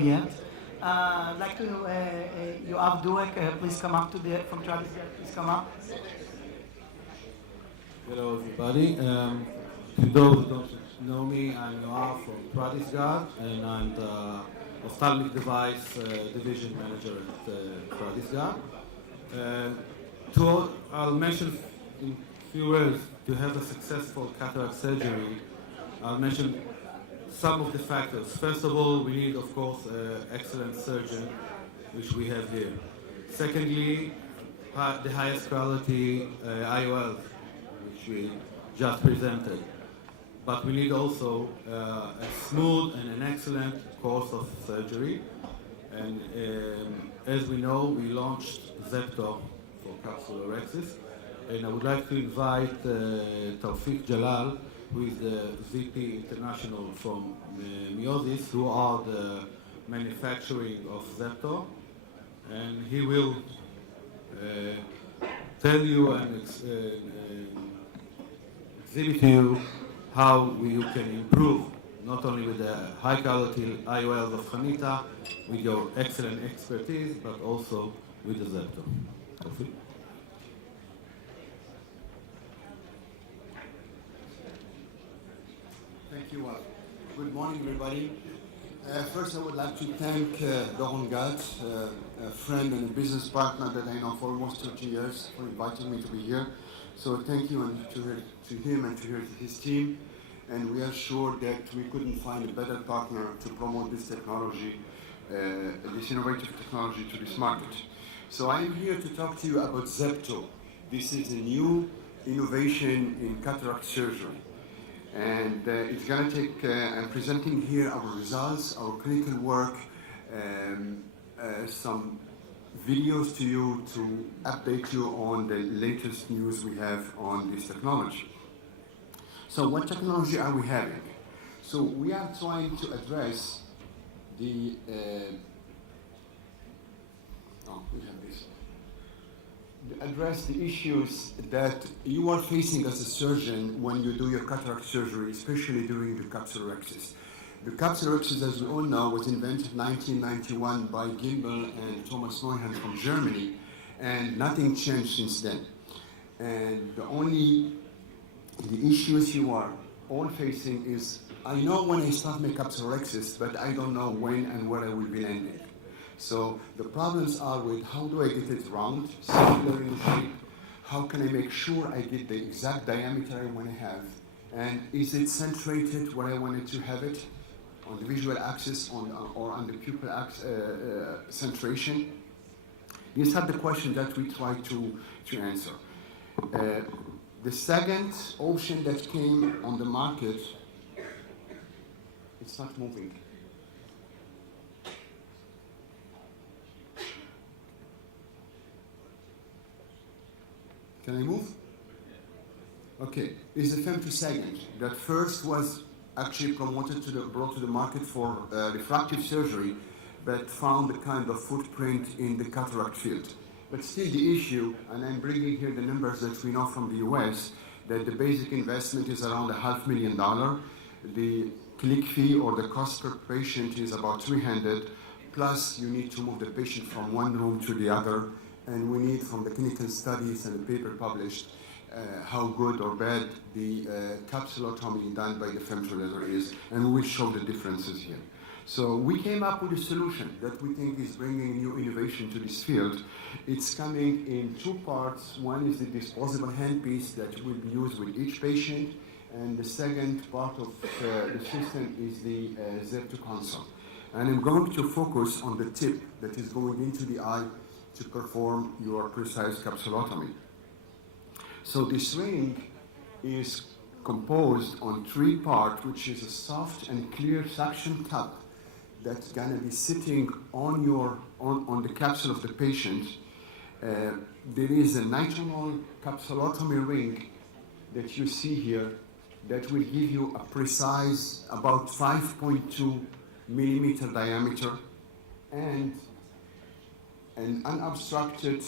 Yet. I'd like to, Yoav Duek, please come up from Travis, please come up. Hello, everybody. To those who don't know me, I'm Noah from Pradisgard, and I'm the ophthalmic device division manager at Pradisgard. I'll mention in few words to have a successful cataract surgery. I'll mention some of the factors. First of all, we need, of course, an excellent surgeon, which we have here. Secondly, the highest quality IOL, which we just presented. But we need also a smooth and an excellent course of surgery. And as we know, we launched ZEPTO for Capsulotomy. And I would like to invite Taoufiq Jellal, who is the VP International from Miosis, who are the manufacturing of ZEPTO. And he will tell you and exhibit to you how you can improve, not only with the high-quality IOLs of Hanita, with your excellent expertise, but also with the ZEPTO. Thank you. Good morning, everybody. First, I would like to thank Laurent Gatt, a friend and a business partner that I know for almost 30 years, for inviting me to be here. So thank you to him and to his team. And we are sure that we couldn't find a better partner to promote this technology, this innovative technology to this market. So I'm here to talk to you about ZEPTO. This is a new innovation in cataract surgery. And it's going to take, I'm presenting here our results, our clinical work, some videos to you to update you on the latest news we have on this technology. So what technology are we having? So we are trying to address the, address the issues that you are facing as a surgeon when you do your cataract surgery, especially during the capsulorhexis. The capsulorhexis, as we all know, was invented in 1991 by Gimbel and Thomas Neuhann from Germany, and nothing changed since then. And the issues you are all facing is, I know when I start my capsulorhexis, but I don't know when and where I will be landing. So the problems are with how do I get it round, circular in shape, how can I make sure I get the exact diameter I want to have, and is it centrated where I wanted to have it, on the visual axis or on the pupil centration? These are the questions that we try to answer. The second option that came on the market, it's not moving. Can I move? Okay, is the femtosecond that first was actually brought to the market for refractive surgery, but found a kind of footprint in the cataract field. But still the issue, and I'm bringing here the numbers that we know from the US, that the basic investment is around $500,000. The click fee or the cost per patient is about $300, plus you need to move the patient from one room to the other. And we need from the clinical studies and the paper published how good or bad the capsulotomy done by the femtolaser is, and we will show the differences here. So we came up with a solution that we think is bringing new innovation to this field. It's coming in two parts. One is the disposable handpiece that will be used with each patient, and the second part of the system is the ZEPTO console. And I'm going to focus on the tip that is going into the eye to perform your precise capsulotomy. So this ring is composed on three parts, which is a soft and clear suction cup that's gonna be sitting on the capsule of the patient. There is a Nitinol capsulotomy ring that you see here that will give you a precise about 5.2 millimeter diameter and an unobstructed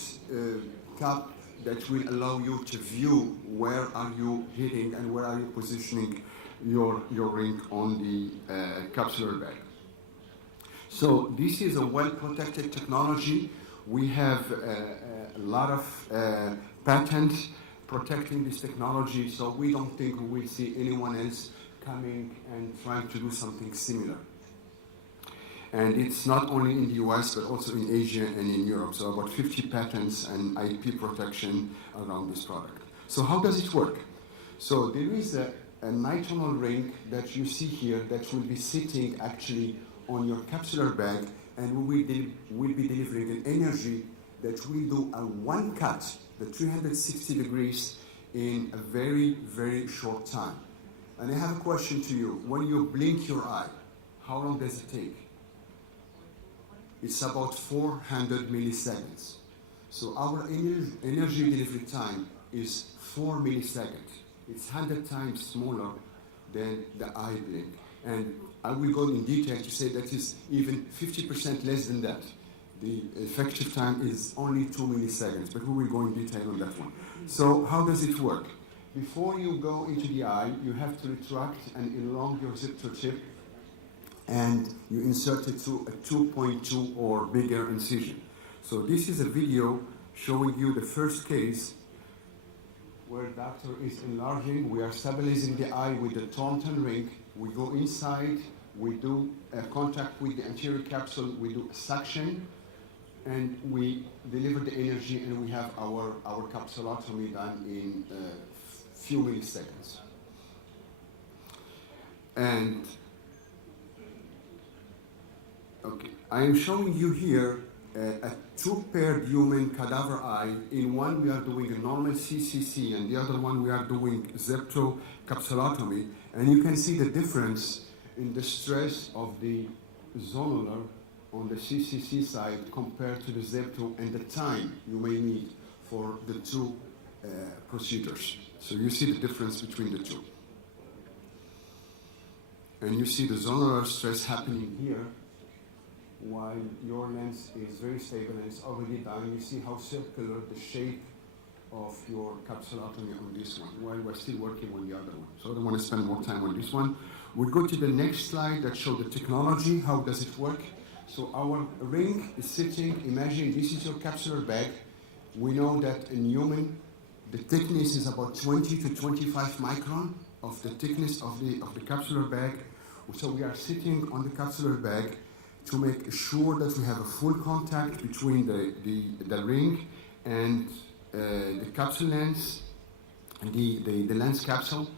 cup that will allow you to view where are you hitting and where are you positioning your ring on the capsular bag. So this is a well-protected technology. We have a lot of patents protecting this technology, so we don't think we will see anyone else coming and trying to do something similar. And it's not only in the US, but also in Asia and in Europe. So about 50 patents and IP protection around this product. So how does it work? So there is a nitinol ring that you see here that will be sitting actually on your capsular bag, and we will be delivering an energy that will do a one cut, the 360 degrees, in a very, very short time. And I have a question to you. When you blink your eye, how long does it take? It's about 400 milliseconds. So our energy delivery time is 4 milliseconds. It's 100 times smaller than the eye blink. And I will go in detail to say that is even 50% less than that. The effective time is only 2 milliseconds, but we will go in detail on that one. So how does it work? Before you go into the eye, you have to retract and elongate your ZEPTO tip, and you insert it through a 2.2 or bigger incision. So this is a video showing you the first case where the doctor is enlarging. We are stabilizing the eye with the Taunton ring. We go inside, we do a contact with the anterior capsule, we do a suction, and we deliver the energy, and we have our capsulotomy done in a few milliseconds. And okay, I am showing you here a two-paired human cadaver eye. In one we are doing a normal CCC, and the other one we are doing ZEPTO capsulotomy. And you can see the difference in the stress of the zonular on the CCC side compared to the ZEPTO, and the time you may need for the two procedures. So you see the difference between the two. And you see the zonular stress happening here, while your lens is very stable and it's already done. You see how circular the shape of your capsulotomy on this one, while we're still working on the other one. So I don't want to spend more time on this one. We'll go to the next slide that shows the technology. How does it work? So our ring is sitting, imagine this is your capsular bag. We know that in human, the thickness is about 20 to 25 micron of the thickness of the capsular bag. So we are sitting on the capsular bag to make sure that we have a full contact between the ring and the capsule lens, the lens capsule.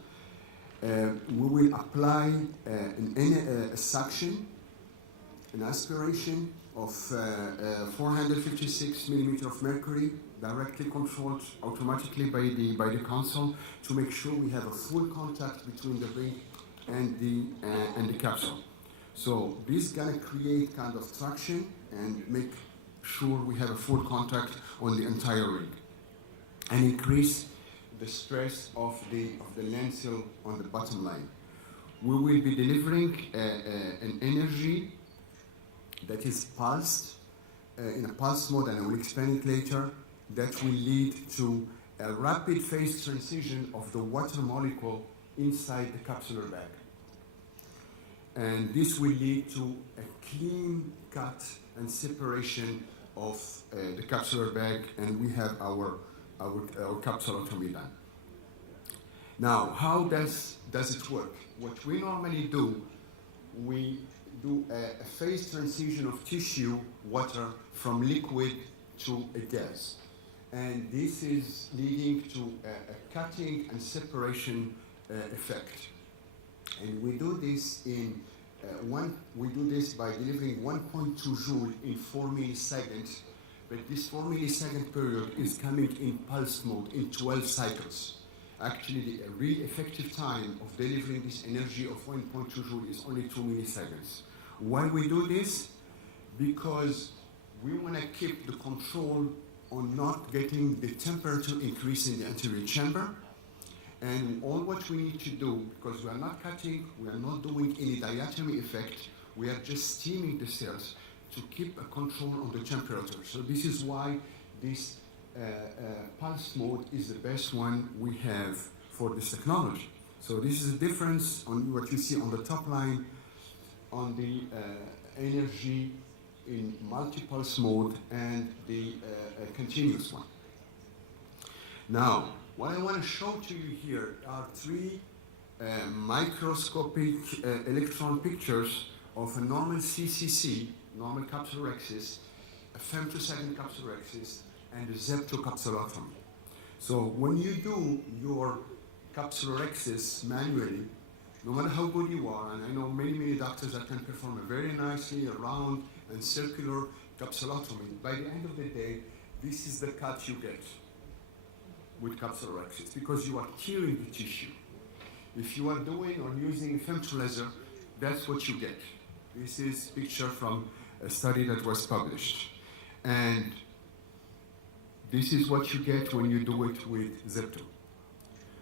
We will apply a suction, an aspiration of 456 millimeter of mercury, directly controlled automatically by the console, to make sure we have a full contact between the ring and the capsule. So this is going to create kind of traction and make sure we have a full contact on the entire ring, and increase the stress of the lensil on the bottom line. We will be delivering an energy that is pulsed in a pulse mode, and I will explain it later, that will lead to a rapid phase transition of the water molecule inside the capsular bag. And this will lead to a clean cut and separation of the capsular bag, and we have our capsulotomy done. Now, how does it work? What we normally do, we do a phase transition of tissue water from liquid to a gas. And this is leading to a cutting and separation effect. And we do this by delivering 1.2 joule in 4 milliseconds, but this 4 millisecond period is coming in pulse mode in 12 cycles. Actually, the real effective time of delivering this energy of 1.2 joule is only 2 milliseconds. Why we do this? Because we want to keep the control on not getting the temperature increase in the anterior chamber. And all what we need to do, because we are not cutting, we are not doing any diatomy effect, we are just steaming the cells to keep a control on the temperature. So this is why this pulse mode is the best one we have for this technology. So this is a difference on what you see on the top line on the energy in multi-pulse mode and the continuous one. Now, what I want to show to you here are three microscopic electron pictures of a normal CCC, normal capsulorhexis, a femtosecond capsulorhexis, and a ZEPTO capsulotomy. So when you do your capsulorhexis manually, no matter how good you are, and I know many doctors that can perform a very nicely, a round and circular capsulotomy, by the end of the day, this is the cut you get with capsulorhexis, because you are tearing the tissue. If you are doing or using femtolaser, that's what you get. This is a picture from a study that was published. And this is what you get when you do it with ZEPTO.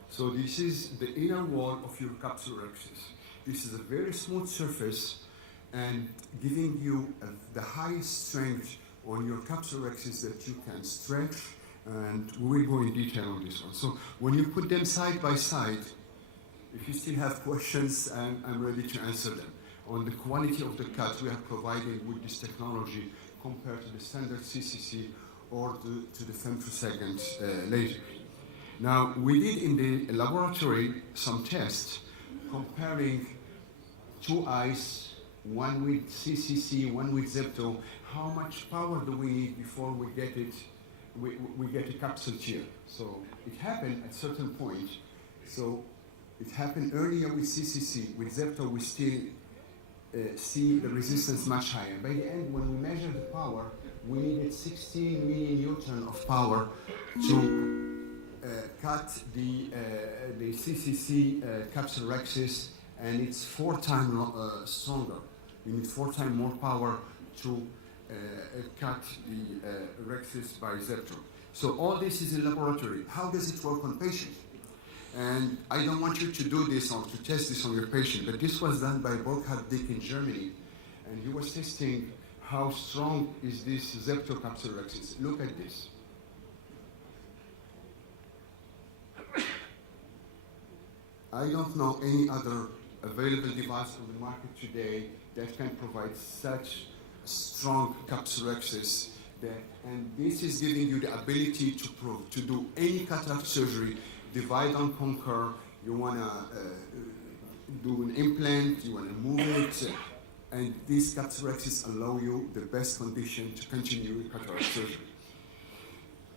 So this is the inner wall of your capsulorhexis. This is a very smooth surface and giving you the highest strength on your capsulorhexis that you can stretch, and we will go in detail on this one. So when you put them side by side, if you still have questions, I'm ready to answer them. On the quality of the cut we are providing with this technology compared to the standard CCC or to the femtosecond laser. Now, we did in the laboratory some tests comparing two eyes, one with CCC, one with ZEPTO. How much power do we need before we get it? We get a capsule tear. So it happened at a certain point. So it happened earlier with CCC. With ZEPTO, we still see the resistance much higher. By the end, when we measure the power, we needed 16 millinewton of power to cut the CCC capsulorhexis, and it's 4 times stronger. You need 4 times more power to cut the rhexis by ZEPTO. So all this is in laboratory. How does it work on patients? And I don't want you to do this or to test this on your patient, but this was done by Burkhard Dick in Germany, and he was testing how strong is this ZEPTO capsulorhexis. Look at this. I don't know any other available device on the market today that can provide such strong capsulorhexis. And this is giving you the ability to do any cataract surgery, divide and conquer. You want to do an implant, you want to move it, and these capsulorhexis allow you the best condition to continue cataract surgery.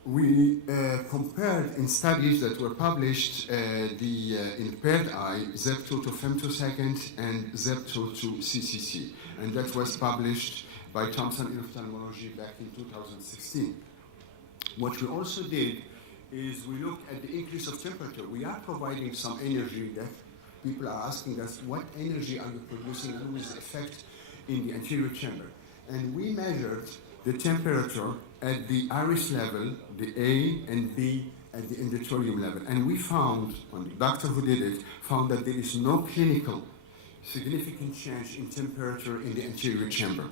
We compared in studies that were published the impaired eye, ZEPTO to femtosecond and ZEPTO to CCC, and that was published by Thompson in ophthalmology back in 2016. What we also did is we looked at the increase of temperature. We are providing some energy that people are asking us, what energy are you producing and what is the effect in the anterior chamber? And we measured the temperature at the iris level, the A and B at the endothelium level. And we found, and the doctor who did it, found that there is no clinical significant change in temperature in the anterior chamber.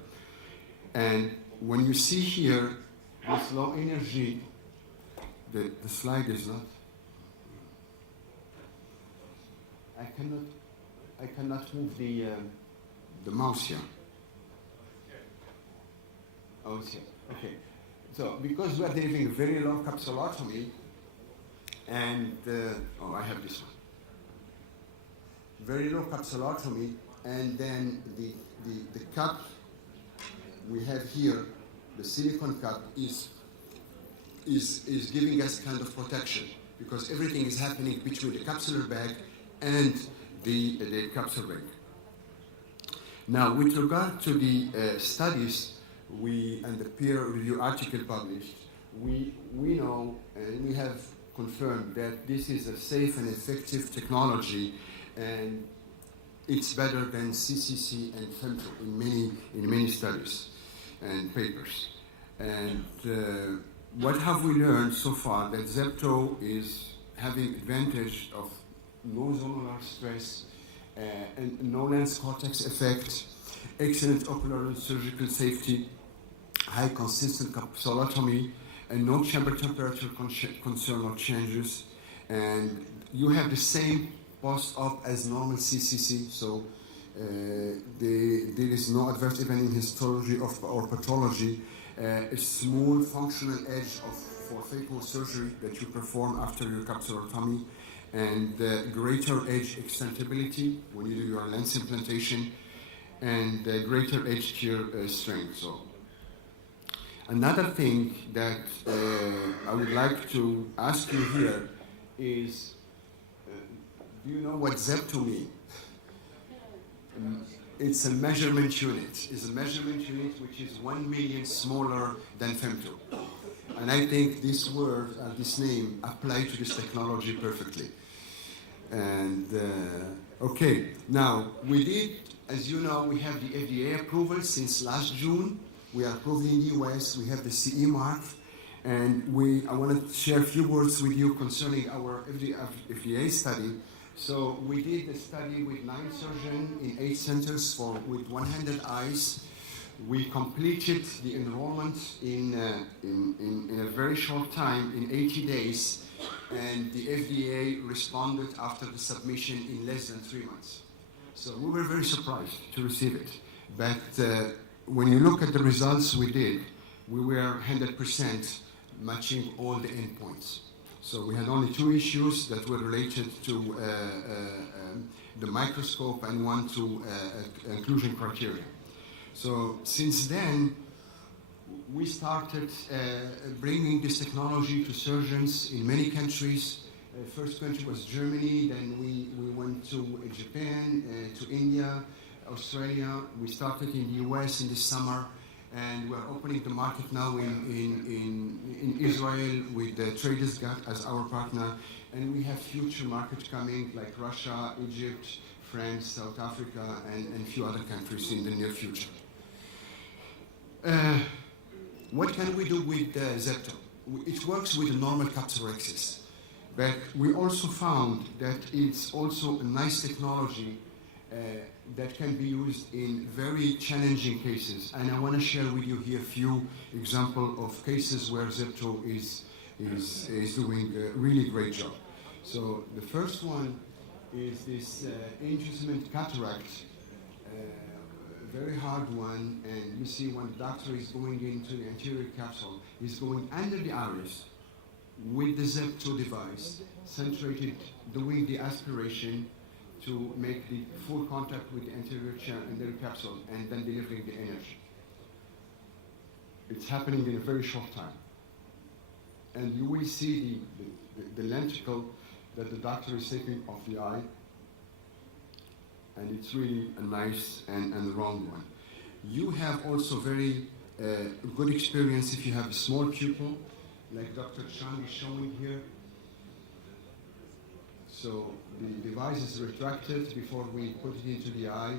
And when you see here this low energy, the slide is not, I cannot move the mouse here. Oh, it's here. Okay. So because we are delivering very low capsulotomy, and oh, I have this one. Very low capsulotomy, and then the cup we have here, the silicone cup is giving us kind of protection because everything is happening between the capsular bag and the capsule ring. Now, with regard to the studies and the peer review article published, we know and we have confirmed that this is a safe and effective technology, and it's better than CCC and femto in many studies and papers. And what have we learned so far? That ZEPTO is having advantage of no zonular stress and no lens cortex effect, excellent ocular and surgical safety, high consistent capsulotomy, and no chamber temperature concern or changes. And you have the same post-op as normal CCC, so There is no adverse event in histology or pathology. A small functional edge for phaco surgery that you perform after your capsulotomy, and greater edge extentability when you do your lens implantation, and greater edge tear strength. So, another thing that I would like to ask you here is, do you know what ZEPTO means? It's a measurement unit. It's a measurement unit which is 1 million smaller than femto. And I think this word, this name, applies to this technology perfectly. And okay, now we did, as you know, we have the FDA approval since last June. We are approved in the US. We have the CE mark, and I want to share a few words with you concerning our FDA study. So we did a study with 9 surgeons in 8 centers with 100 eyes. We completed the enrollment in a very short time, in 80 days, and the FDA responded after the submission in less than 3 months. So we were very surprised to receive it. But when you look at the results we did, we were 100% matching all the endpoints. So we had only 2 issues that were related to the microscope and one to inclusion criteria. So since then, we started bringing this technology to surgeons in many countries. First country was Germany, then we went to Japan, to India, Australia. We started in the US in the summer, and we're opening the market now in Israel with the Traders Gut as our partner, and we have future markets coming like Russia, Egypt, France, South Africa, and a few other countries in the near future. What can we do with ZEPTO? It works with a normal capsulorhexis, but we also found that it's also a nice technology that can be used in very challenging cases. And I want to share with you here a few examples of cases where ZEPTO is doing a really great job. So the first one is this Intumescent Cataract, very hard one, and you see when the doctor is going into the anterior capsule, he's going under the iris with the ZEPTO device, centrated, doing the aspiration to make the full contact with the anterior capsule, and then delivering the energy. It's happening in a very short time. And you will see the lenticle that the doctor is taking off the eye, and it's really a nice and round one. You have also very good experience if you have a small pupil, like Dr. Chang is showing here. So the device is retracted before we put it into the eye.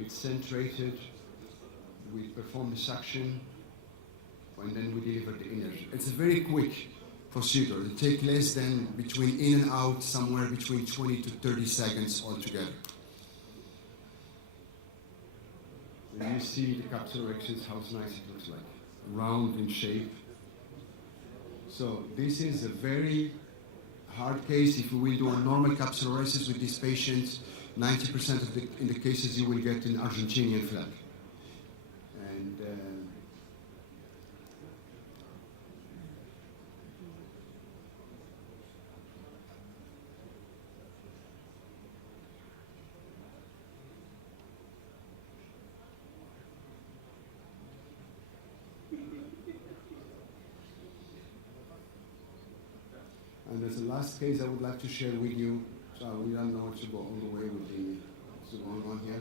It's centrated. We perform the suction, and then we deliver the energy. It's a very quick procedure. It takes less than between in and out, somewhere between 20 to 30 seconds altogether. And you see the capsulorhexis, how nice it looks like, round in shape. So this is a very hard case. If we will do a normal capsulorhexis with these patients, 90% of in the cases you will get an Argentinian flag. And there's a last case I would like to share with you. So we don't know what to go all the way with what's going on here.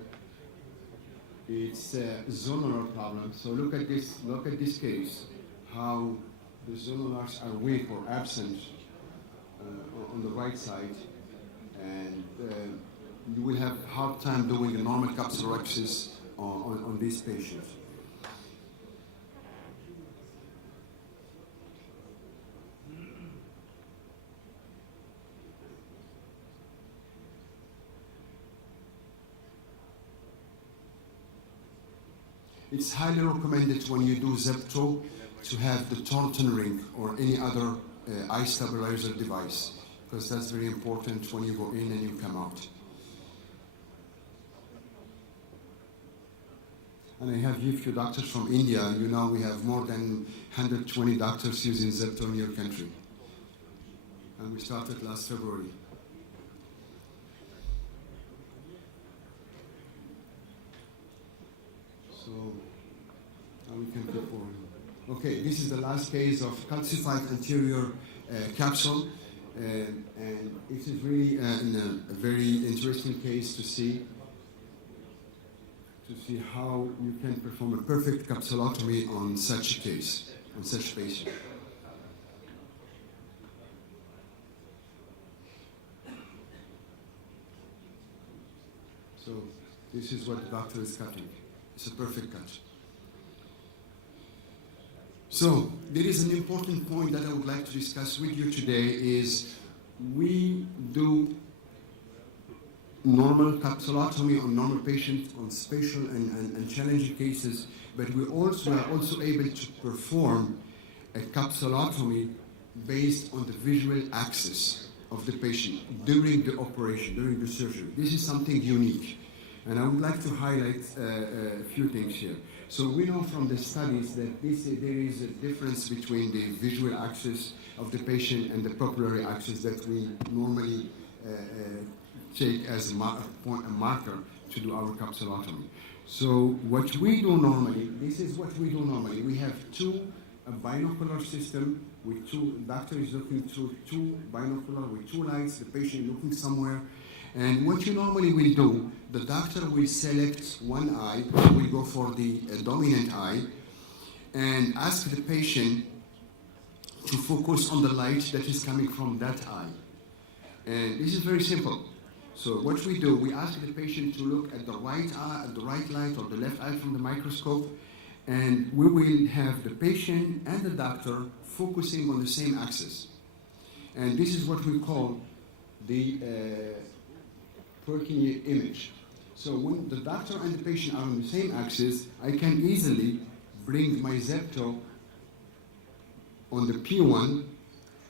It's a zonular problem. So look at this case, how the zonulars are weak or absent on the right side, and you will have a hard time doing a normal capsulorhexis on these patients. It's highly recommended when you do ZEPTO to have the Thornton ring or any other eye stabilizer device, because that's very important when you go in and you come out. and I have here a few doctors from India. You know, we have more than 120 doctors using ZEPTO in your country. And we started last February. So, now we can go forward. Okay, this is the last case of calcified anterior capsule. And it is really a very interesting case to see how you can perform a perfect capsulotomy on such a case, on such patient. So this is what the doctor is cutting. It's a perfect cut. So there is an important point that I would like to discuss with you today is we do normal capsulotomy on normal patients on special and challenging cases, but we are also able to perform a capsulotomy based on the visual axis of the patient during the operation, during the surgery. This is something unique, and I would like to highlight a few things here. So we know from the studies that there is a difference between the visual axis of the patient and the papillary axis that we normally take as a marker to do our capsulotomy. So what we do normally, this is what we do normally. We have a binocular system with doctor is looking through two binocular with two lights, the patient looking somewhere. And what you normally will do, the doctor will select one eye, will go for the dominant eye, and ask the patient to focus on the light that is coming from that eye. And this is very simple. So what we do, we ask the patient to look at the right eye, at the right light or the left eye from the microscope, and we will have the patient and the doctor focusing on the same axis. And this is what we call the Purkinje image. So when the doctor and the patient are on the same axis, I can easily bring my ZEPTO on the P1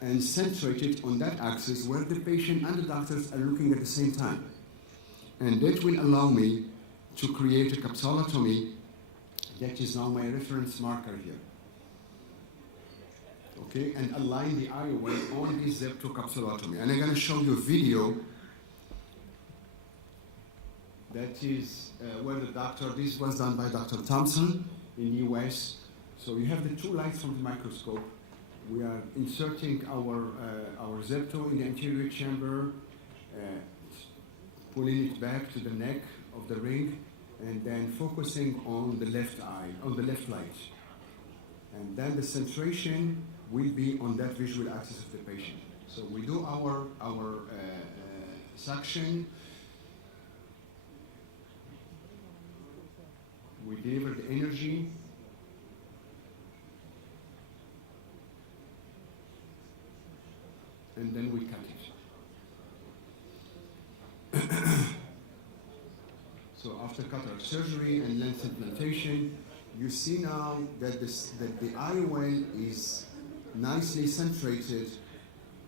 and centrate it on that axis where the patient and the doctors are looking at the same time. And that will allow me to create a capsulotomy that is now my reference marker here. Okay, and align the IOL on this ZEPTO capsulotomy. And I'm going to show you a video that is where the doctor, this was done by Dr. Thompson in the US. So you have the two lights from the microscope. We are inserting our ZEPTO in the anterior chamber, pulling it back to the neck of the ring, and then focusing on the left eye, on the left light. And then the centration will be on that visual axis of the patient. So we do our suction. We deliver the energy. And then we cut it. So after cataract surgery and lens implantation, you see now that the IOL is nicely centrated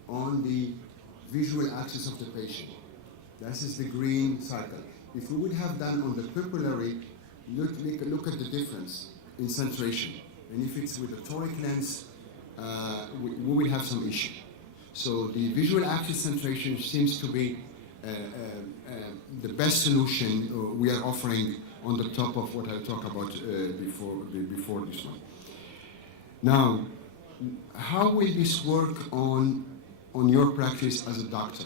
on the visual axis of the patient. This is the green circle. If we would have done on the pupillary, look at the difference in centration. And if it's with a toric lens, we will have some issue. So the visual axis centration seems to be the best solution we are offering on the top of what I talked about before this one. Now, how will this work on your practice as a doctor?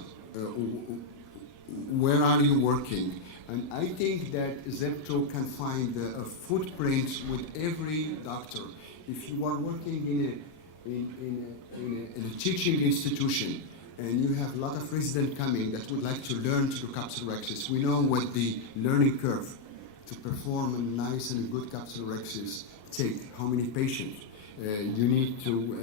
Where are you working? And I think that ZEPTO can find a footprint with every doctor. If you are working in a teaching institution and you have a lot of residents coming that would like to learn to do capsulorhexis, we know what the learning curve to perform a nice and good capsulorhexis take, how many patients you need to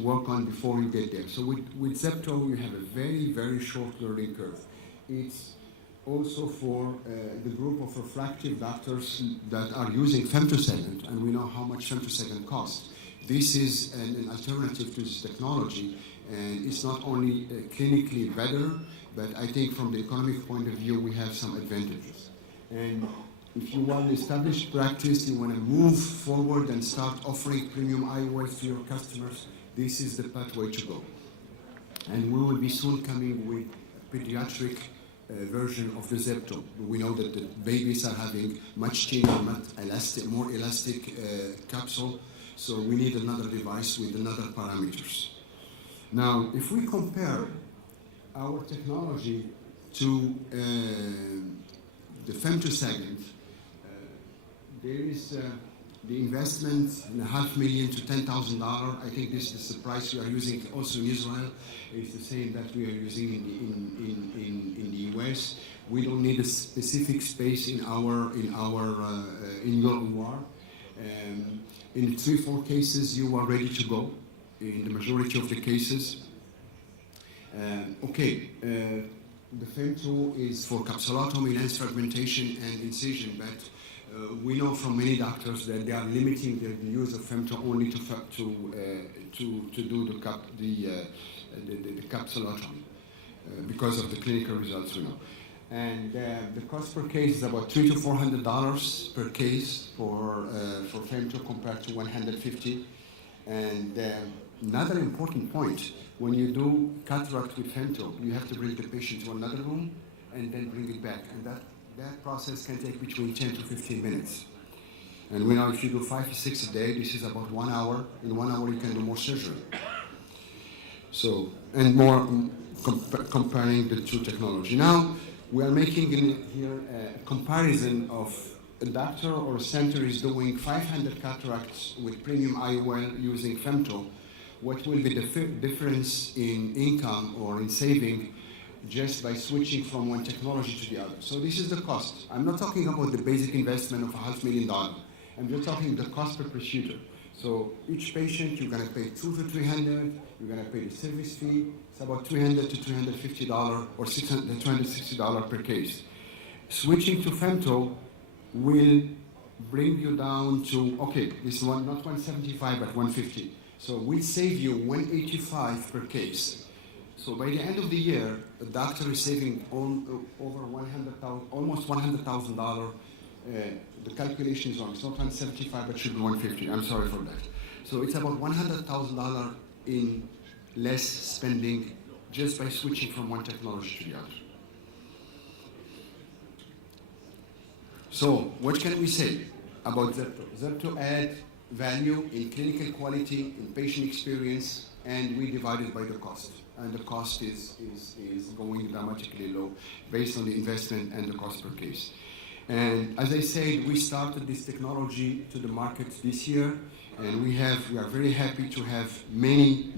work on before you get there. So with ZEPTO, you have a very, very short learning curve. It's also for the group of refractive doctors that are using femtosecond, and we know how much femtosecond costs. This is an alternative to this technology, and it's not only clinically better, but I think from the economic point of view, we have some advantages. And if you want to establish practice, you want to move forward and start offering premium IOLs to your customers, this is the pathway to go. And we will be soon coming with a pediatric version of the ZEPTO. We know that the babies are having much thinner, more elastic capsule, so we need another device with another parameters. Now, if we compare our technology to the femtosecond, there is the investment in $500,000 to $10,000. I think this is the price we are using also in Israel. It's the same that we are using in the US. We don't need a specific space in your OR. In 3-4 cases, you are ready to go. In the majority of the cases, the femto is for capsulotomy, lens fragmentation, and incision, but we know from many doctors that they are limiting the use of femto only to do the capsulotomy because of the clinical results we know. And the cost per case is about $300 to $400 per case for femto compared to $150. And another important point, when you do cataract with femto, you have to bring the patient to another room and then bring it back. And that process can take between 10 to 15 minutes. And we know if you do 5 to 6 a day, this is about 1 hour. In 1 hour, you can do more surgery. So, and more comparing the two technology. Now, we are making here a comparison of a doctor or a center is doing 500 cataracts with premium IOL using femto. What will be the difference in income or in saving just by switching from one technology to the other? So this is the cost. I'm not talking about the basic investment of $500,000. I'm just talking the cost per procedure. So each patient, you're going to pay $200 to $300. You're going to pay the service fee. It's about $300 to $350 or $260 per case. Switching to femto will bring you down to, okay, this is not 175 but 150. So we'll save you $185 per case. So by the end of the year, the doctor is saving over $100,000, almost $100,000. The calculation is wrong. It's not 175, but should be 150. I'm sorry for that. So it's about $100,000 in less spending just by switching from one technology to the other. So what can we say about ZEPTO? ZEPTO add value in clinical quality, in patient experience, and we divide it by the cost. And the cost is going dramatically low based on the investment and the cost per case. And as I said, we started this technology to the market this year, and we are very happy to have many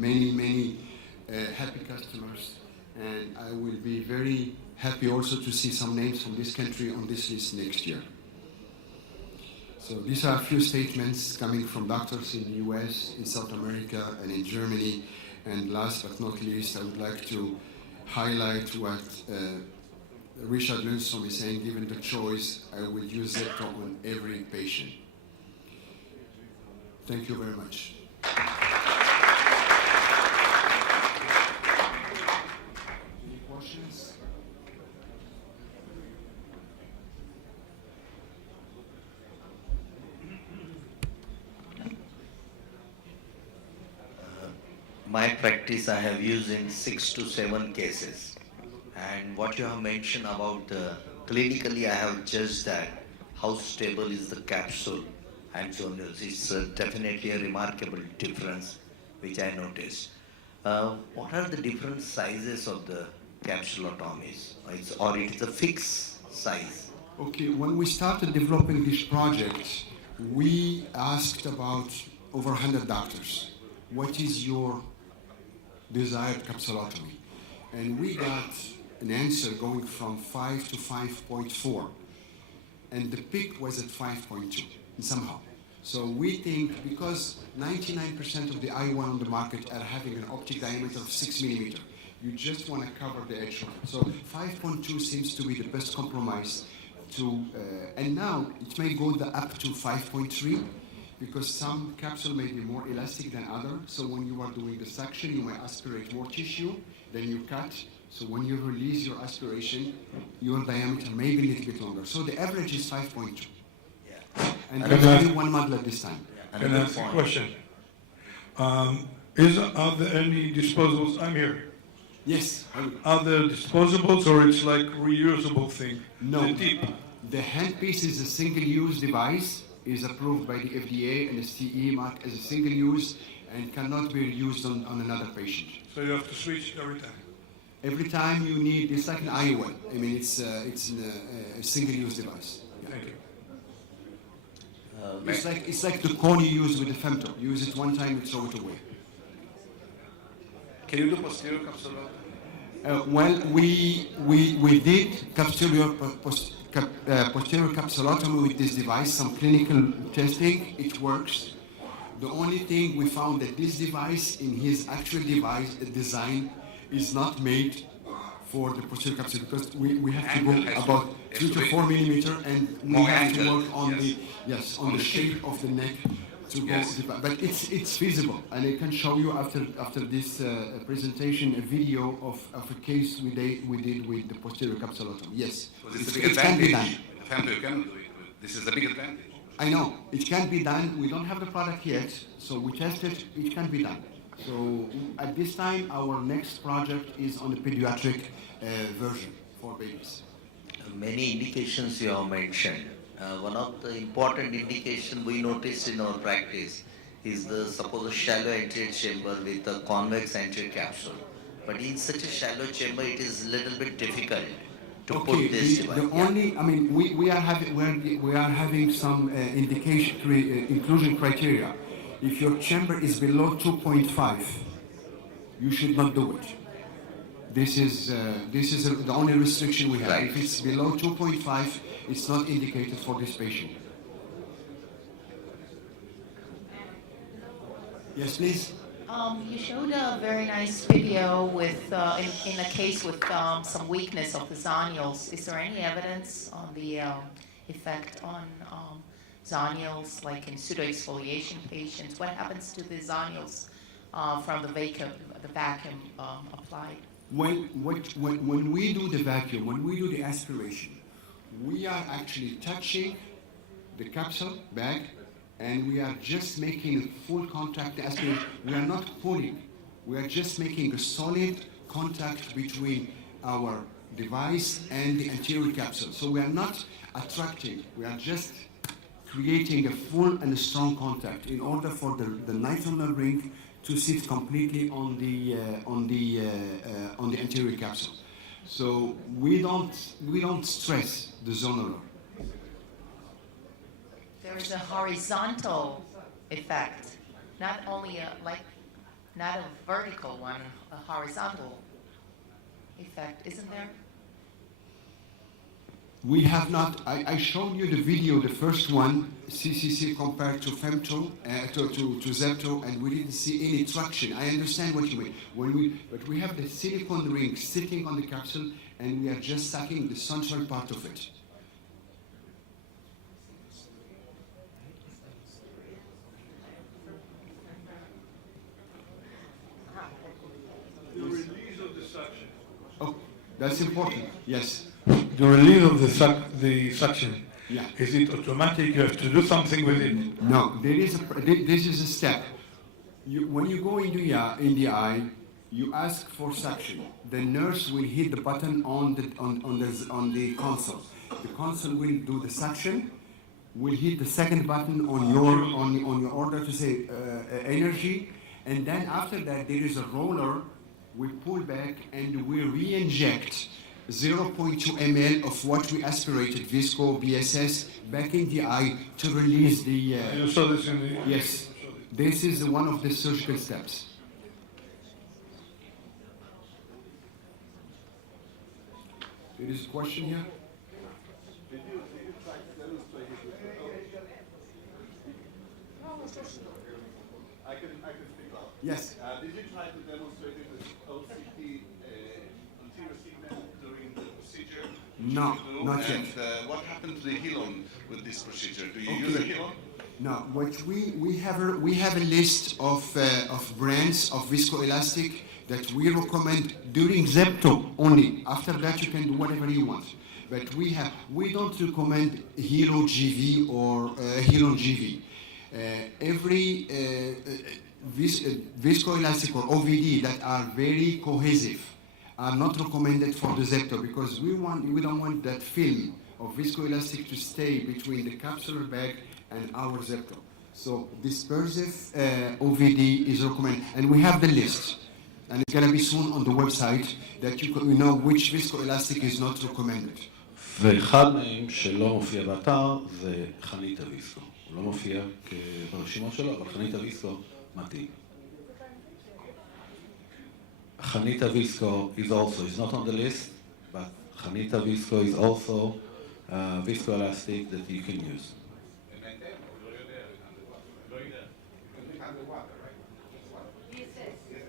happy customers. And I will be very happy also to see some names from this country on this list next year. So these are a few statements coming from doctors in the US, in South America, and in Germany. And last but not least, I would like to highlight what Richard Lundstrom is saying. Given the choice, I will use ZEPTO on every patient. Thank you very much. Any questions? My practice I have used in 6 to 7 cases. And what you have mentioned about clinically, I have judged that how stable is the capsule and zonules. It's definitely a remarkable difference, which I noticed. What are the different sizes of the capsulotomies? Or it's a fixed size? Okay, when we started developing this project, we asked about over 100 doctors, what is your desired capsulotomy? And we got an answer going from 5 to 5.4. And the peak was at 5.2, somehow. So we think, because 99% of the IOL on the market are having an optic diameter of 6 millimeter, you just want to cover the edge of it. So 5.2 seems to be the best compromise to, and now it may go up to 5.3, because some capsule may be more elastic than other. So when you are doing the suction, you may aspirate more tissue, then you cut. So when you release your aspiration, your diameter may be a little bit longer. So the average is 5.2. And there's only one model at this time. Can I ask a question? Are there any disposables? I'm here. Yes. Are there disposables or it's like reusable thing? No. The tip. The handpiece is a single-use device, is approved by the FDA and CE marked as a single-use and cannot be used on another patient. So you have to switch every time? Every time you need, it's like an IOL. I mean, it's a single-use device. Yeah. Thank you. It's like the cone you use with the femto. You use it one time, you throw it away. Can you do posterior capsulotomy? Well, we did posterior capsulotomy with this device, some clinical testing. It works. The only thing we found that this device, in his actual device design, is not made for the posterior capsule because we have to go about 3 to 4 millimeter and we have to work on the shape of the neck to go. But it's feasible, and I can show you after this presentation a video of a case we did with the posterior capsulotomy. Yes, it can be done. You can do it. This is the big advantage. I know it can be done. We don't have the product yet, so we tested. It can be done. So at this time, our next project is on the pediatric version for babies. Many indications you have mentioned. One of the important indication we noticed in our practice is suppose a shallow anterior chamber with a convex anterior capsule. But in such a shallow chamber, it is a little bit difficult to put this device. We are having some inclusion criteria. If your chamber is below 2.5, you should not do it. This is the only restriction we have. Right. If it's below 2.5, it's not indicated for this patient. Yes, please. You showed a very nice video with, in a case with some weakness of the zonules. Is there any evidence on the effect on zonules, like in pseudoexfoliation patients? What happens to the zonules from the vacuum applied? When we do the vacuum, when we do the aspiration, we are actually touching the capsule bag and we are just making a full contact aspiration. We are not pulling. We are just making a solid contact between our device and the anterior capsule. So we are not attracting. We are just creating a full and a strong contact in order for the nitinol ring to sit completely on the anterior capsule. So we don't stress the zonular. There is a horizontal effect, not only not a vertical one, a horizontal effect, isn't there? We have not. I showed you the video, the first one, CCC compared to femto, to ZEPTO, and we didn't see any traction. I understand what you mean. But we have the silicone ring sitting on the capsule, and we are just sucking the central part of it. The release of the suction. Oh, that's important. Yes. The release of the suction. Yeah. Is it automatic? You have to do something with it. No, this is a step. When you go in the eye, you ask for suction. The nurse will hit the button on the console. The console will do the suction. Will hit the second button on your order to say energy, and then after that there is a roller. We pull back and we re-inject 0.2 ml of what we aspirated, Visco, BSS, back in the eye to release the... You saw this in the... Yes, this is one of the surgical steps. There is a question here? Did you try to demonstrate it with I can speak up. Yes. Did you try to demonstrate it with OCT anterior segment during the procedure? No, not yet. And what happened to the hilon with this procedure? Do you use a hilon? No, what we have a list of brands of viscoelastic that we recommend during ZEPTO only. After that, you can do whatever you want. But we don't recommend Hero GV or Hero GV. Every viscoelastic or OVD that are very cohesive are not recommended for the ZEPTO because we don't want that film of viscoelastic to stay between the capsular bag and our ZEPTO. So dispersive OVD is recommended, and we have the list. And it's going to be soon on the website that you know which viscoelastic is not recommended. ואחד מהם שלא מופיע באתר זה חנית הוויסקו. הוא לא מופיע ברשימות שלו, אבל חנית הוויסקו מתאים. חנית הוויסקו is not on the list, but חנית הוויסקו is also a viscoelastic that you can use.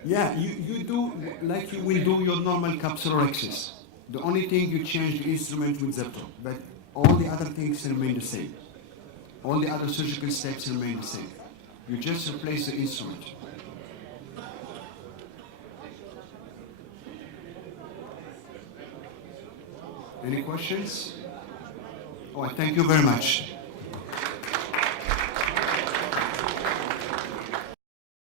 Yeah, you do like you will do your normal capsular access. The only thing you change the instrument with ZEPTO, but all the other things remain the same. All the other surgical steps remain the same. You just replace the instrument. Any questions? Oh, thank you very much.